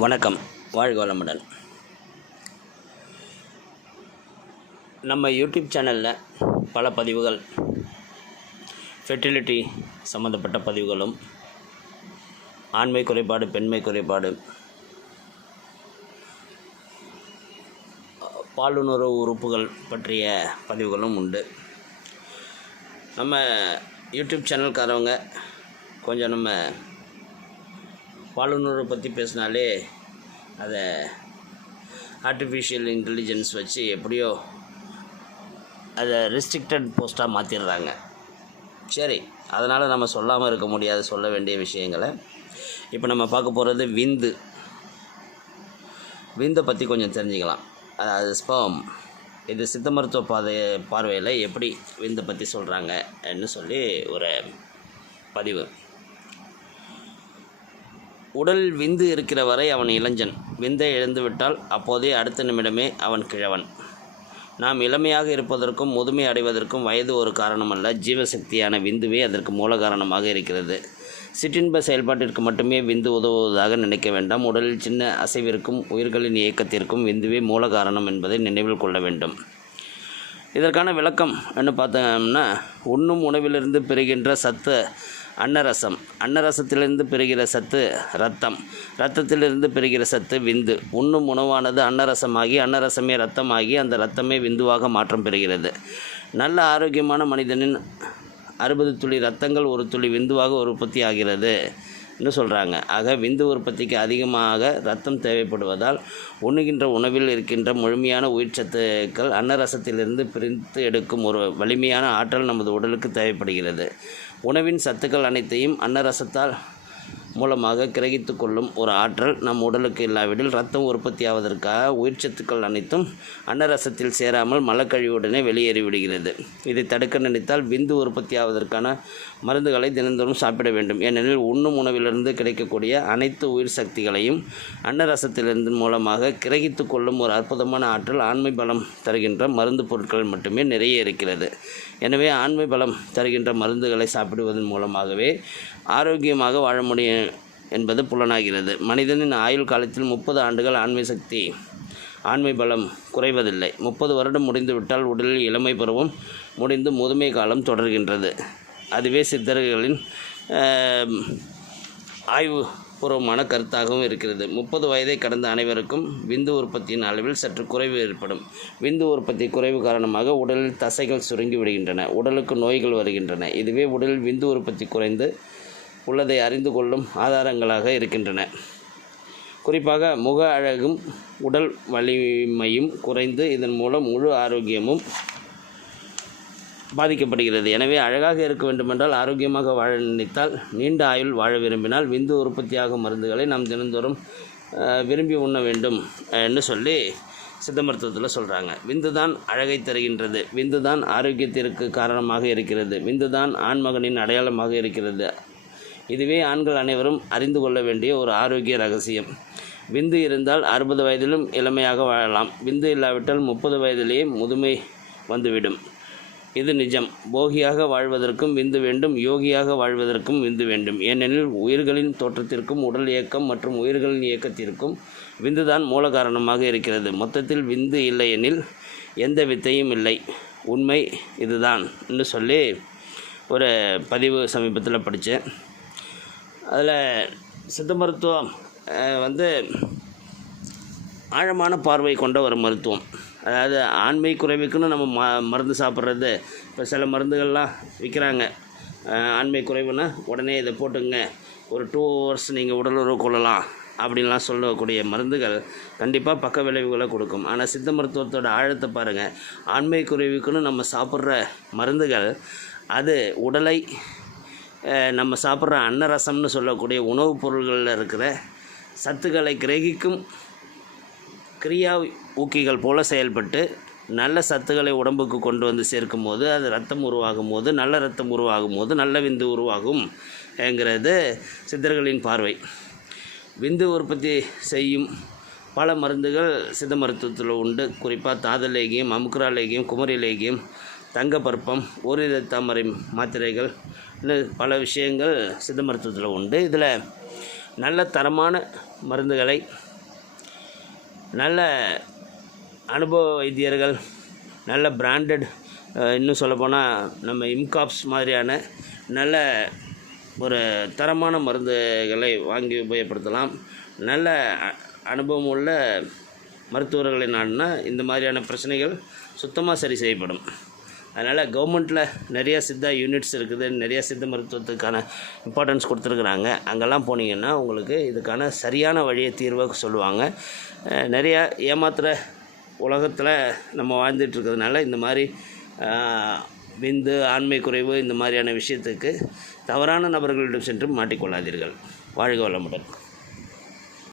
வணக்கம், வாழ்க வளமுடன். நம்ம யூடியூப் சேனலில் பல பதிவுகள் ஃபெர்டிலிட்டி சம்மந்தப்பட்ட பதிவுகளும், ஆண்மை குறைபாடு, பெண்மை குறைபாடு, பாலுணர்வு உறுப்புகள் பற்றிய பதிவுகளும் உண்டு. நம்ம யூடியூப் சேனல்காரவங்க கொஞ்சம் நம்ம பாலுணர்வு பற்றி பேசினாலே அதை ஆர்டிஃபிஷியல் இன்டெலிஜென்ஸ் வச்சு எப்படியோ அதை ரெஸ்ட்ரிக்டட் போஸ்ட்டாக மாற்றிடுறாங்க. சரி, அதனால் நம்ம சொல்லாமல் இருக்க முடியாது, சொல்ல வேண்டிய விஷயங்களை. இப்போ நம்ம பார்க்க போகிறது விந்தை பற்றி கொஞ்சம் தெரிஞ்சுக்கலாம். அதாவது ஸ்பெர்ம், இது சித்த மருத்துவ பார்வையில் எப்படி விந்தை பற்றி சொல்கிறாங்கன்னு சொல்லி ஒரு பதிவு. உடலில் விந்து இருக்கிற வரை அவன் இளைஞன். விந்தை இழந்துவிட்டால் அப்போதே அடுத்த நிமிடமே அவன் கிழவன். நாம் இளமையாக இருப்பதற்கும் முதுமை அடைவதற்கும் வயது ஒரு காரணமல்ல. ஜீவசக்தியான விந்துவே அதற்கு மூல காரணமாக இருக்கிறது. சிற்றின்ப செயல்பாட்டிற்கு மட்டுமே விந்து உதவுவதாக நினைக்க வேண்டாம். உடலில் சின்ன அசைவிற்கும் உயிர்களின் இயக்கத்திற்கும் விந்துவே மூல காரணம் என்பதை நினைவில் கொள்ள வேண்டும். இதற்கான விளக்கம் என்ன பார்த்தோம்னா, உண்ணும் உணவிலிருந்து பெறுகின்ற சத்து அன்னரசம், அன்னரசத்திலிருந்து பெறுகிற சத்து இரத்தம், இரத்தத்திலிருந்து பெறுகிற சத்து விந்து. உண்ணும் உணவானது அன்னரசமாகி, அன்னரசமே இரத்தமாகி, அந்த இரத்தமே விந்துவாக மாற்றம் பெறுகிறது. நல்ல ஆரோக்கியமான மனிதனின் 60 துளி இரத்தங்கள் 1 துளி விந்துவாக உற்பத்தி ஆகிறது என்று சொல்கிறாங்க. ஆக விந்து உற்பத்திக்கு அதிகமாக இரத்தம் தேவைப்படுவதால் உண்ணுகின்ற உணவில் இருக்கின்ற முழுமையான உயிர் சத்துக்கள் அன்னரசத்திலிருந்து பிரித்து எடுக்கும் ஒரு வலிமையான ஆற்றல் நமது உடலுக்கு தேவைப்படுகிறது. உணவின் சத்துக்கள் அனைத்தையும் அன்னரசத்தால் மூலமாக கிரகித்து கொள்ளும் ஒரு ஆற்றல் நம் உடலுக்கு இல்லாவிடில் இரத்தம் உற்பத்தி ஆவதற்காக உயிர் சத்துக்கள் அனைத்தும் அன்னரசத்தில் சேராமல் மலக்கழிவுடனே வெளியேறிவிடுகிறது. இதை தடுக்க நினைத்தால் விந்து உற்பத்தி ஆவதற்கான மருந்துகளை தினந்தோறும் சாப்பிட வேண்டும். ஏனெனில் உண்ணும் உணவிலிருந்து கிடைக்கக்கூடிய அனைத்து உயிர் சக்திகளையும் அன்னரசத்திலிருந்து மூலமாக கிரகித்து கொள்ளும் ஒரு அற்புதமான ஆற்றல் ஆண்மை பலம் தருகின்ற மருந்து பொருட்கள் மட்டுமே நிறைய இருக்கிறது. எனவே ஆண்மை பலம் தருகின்ற மருந்துகளை சாப்பிடுவதன் மூலமாகவே ஆரோக்கியமாக வாழ முடியும் என்பது புலனாகிறது. மனிதனின் ஆயுள் காலத்தில் 30 ஆண்டுகள் ஆண்மை பலம் குறைவதில்லை. 30 வருடம் முடிந்துவிட்டால் உடலில் இளமை பருவம் முடிந்து முதுமை காலம் தொடர்கின்றது. அதுவே சித்தர்களின் ஆய்வுபூர்வமான கருத்தாகவும் இருக்கிறது. 30 வயதை கடந்த அனைவருக்கும் விந்து உற்பத்தியின் அளவில் சற்று குறைவு ஏற்படும். விந்து உற்பத்தி குறைவு காரணமாக உடலில் தசைகள் சுருங்கி விடுகின்றன, உடலுக்கு நோய்கள் வருகின்றன. இதுவே உடலில் விந்து உற்பத்தி குறைந்து உள்ளதை அறிந்து கொள்ளும் ஆதாரங்களாக இருக்கின்றன. குறிப்பாக முக அழகும் உடல் வலிமையும் குறைந்து இதன் மூலம் முழு ஆரோக்கியமும் பாதிக்கப்படுகிறது. எனவே அழகாக இருக்க வேண்டுமென்றால், ஆரோக்கியமாக வாழ நினைத்தால், நீண்ட ஆயுள் வாழ விரும்பினால் விந்து உற்பத்தியாகும் மருந்துகளை நாம் தினந்தோறும் விரும்பி உண்ண வேண்டும் என்று சொல்லி சித்த மருத்துவத்தில் சொல்கிறாங்க. விந்து தான் அழகை தருகின்றது. விந்து தான் ஆரோக்கியத்திற்கு காரணமாக இருக்கிறது. விந்து தான் ஆண்மகனின் அடையாளமாக இருக்கிறது. இதுவே ஆண்கள் அனைவரும் அறிந்து கொள்ள வேண்டிய ஒரு ஆரோக்கிய ரகசியம். விந்து இருந்தால் 60 வயதிலும் இளமையாக வாழலாம். விந்து இல்லாவிட்டால் 30 வயதிலேயே முதுமை வந்துவிடும். இது நிஜம். போகியாக வாழ்வதற்கும் விந்து வேண்டும், யோகியாக வாழ்வதற்கும் விந்து வேண்டும். ஏனெனில் உயிர்களின் தோற்றத்திற்கும் உடல் இயக்கம் மற்றும் உயிர்களின் இயக்கத்திற்கும் விந்துதான் மூல காரணமாக இருக்கிறது. மொத்தத்தில் விந்து இல்லை எனில் எந்த வித்தையும் இல்லை. உண்மை இதுதான் என்று சொல்லி ஒரு பதிவு சமீபத்தில் படித்தேன். அதில் சித்த மருத்துவம் ஆழமான பார்வை கொண்ட ஒரு மருத்துவம். அதாவது ஆண்மை குறைவுக்குன்னு நம்ம மருந்து சாப்பிட்றது. இப்போ சில மருந்துகள்லாம் விற்கிறாங்க. ஆண்மை குறைவுன்னா உடனே இதை போட்டுங்க, ஒரு 2 hours நீங்கள் உடலுறவு கொள்ளலாம் அப்படின்லாம் சொல்லக்கூடிய மருந்துகள் கண்டிப்பாக பக்க விளைவுகளை கொடுக்கும். ஆனால் சித்த மருத்துவத்தோட ஆழத்தை பாருங்கள். ஆண்மை குறைவுக்குன்னு நம்ம சாப்பிட்ற மருந்துகள் அது உடலை நம்ம சாப்பிட்ற அன்னரசம்னு சொல்லக்கூடிய உணவுப் பொருள்களில் இருக்கிற சத்துக்களை கிரகிக்கும் கிரியா ஊக்கிகள் போல செயல்பட்டு நல்ல சத்துக்களை உடம்புக்கு கொண்டு வந்து சேர்க்கும் போது அது ரத்தம் உருவாகும் போது, நல்ல ரத்தம் உருவாகும் போது நல்ல விந்து உருவாகும் என்கிறது சித்தர்களின் பார்வை. விந்து உற்பத்தி செய்யும் பல மருந்துகள் சித்த மருத்துவத்தில் உண்டு. குறிப்பாக தாதலேகியம், அமுக்ராலேகியம், குமரிலேகியம், தங்கப்பற்பம், ஓரித தாமரை மாத்திரைகள், பல விஷயங்கள் சித்த மருத்துவத்தில் உண்டு. இதில் நல்ல தரமான மருந்துகளை நல்ல அனுபவ வைத்தியர்கள், நல்ல பிராண்டட், இன்னும் சொல்லப்போனால் நம்ம இம்காப்ஸ் மாதிரியான நல்ல ஒரு தரமான மருந்துகளை வாங்கி உபயோகப்படுத்தலாம். நல்ல அனுபவம் உள்ள மருத்துவர்களை நாடினா இந்த மாதிரியான பிரச்சனைகள் சுத்தமாக சரி செய்யப்படும். அதனால் கவர்மெண்ட்டில் நிறையா சித்தா யூனிட்ஸ் இருக்குது, நிறையா சித்த மருத்துவத்துக்கான இம்பார்ட்டன்ஸ் கொடுத்துருக்குறாங்க. அங்கெல்லாம் போனீங்கன்னா உங்களுக்கு இதுக்கான சரியான வழியை தீர்வை சொல்லுவாங்க. நிறையா ஏமாத்துகிற உலகத்தில் நம்ம வாழ்ந்துட்டுருக்கிறதுனால இந்த மாதிரி விந்து, ஆண்மை குறைவு இந்த மாதிரியான விஷயத்துக்கு தவறான நபர்களிடம் சென்று மாட்டிக்கொள்ளாதீர்கள். வாழ்க வளமுடன்.